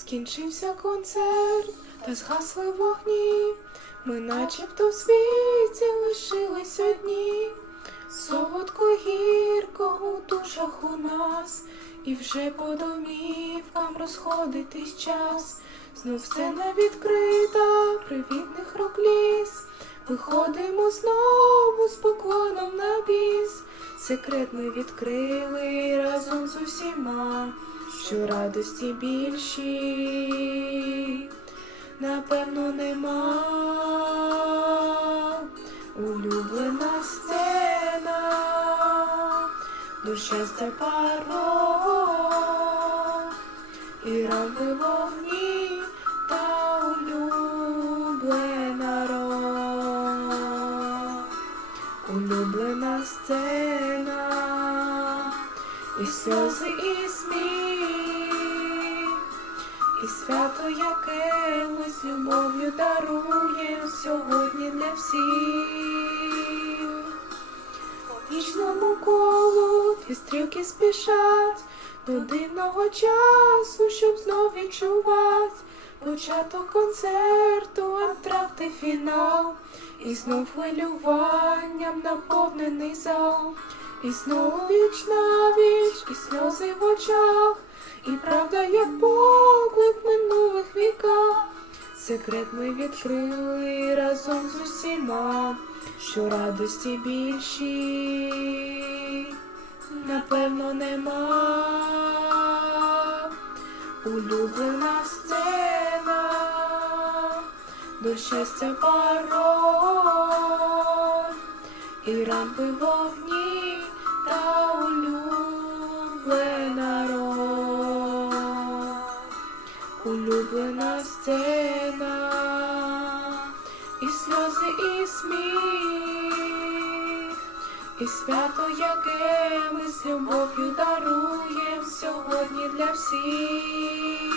Скінчився концерт, та згасли вогні. Ми начебто в світі лишились одні. Солодко гірко у душах у нас, і вже по домівкам розходитись час. Знов сцена відкрита, привітних рук ліс. Виходимо знову з поклоном на біс. Секрет ми відкрили разом з усіма, що радості більші, напевно, нема. Улюблена сцена, до щастя паро, і рамки вогні та улюблена рок. Улюблена сцена, і сльози, і сміх, і свято, яке ми з любов'ю даруємо сьогодні для всіх. По вічному колу дві стрілки спішать до дивного часу, щоб знов відчувати початок концерту, антракти фінал, і знов хвилюванням наповнений зал, і знову віч на віч, і сльози в очах, і правда, як поклик в минулих віках. Секрет ми відкрили разом з усіма, що радості більші, напевно, нема. Улюблена сцена, до щастя пароль, і рампи вогні Улюблена сцена, і сльози, і сміх, і свято, яке ми з любов'ю даруєм сьогодні для всіх.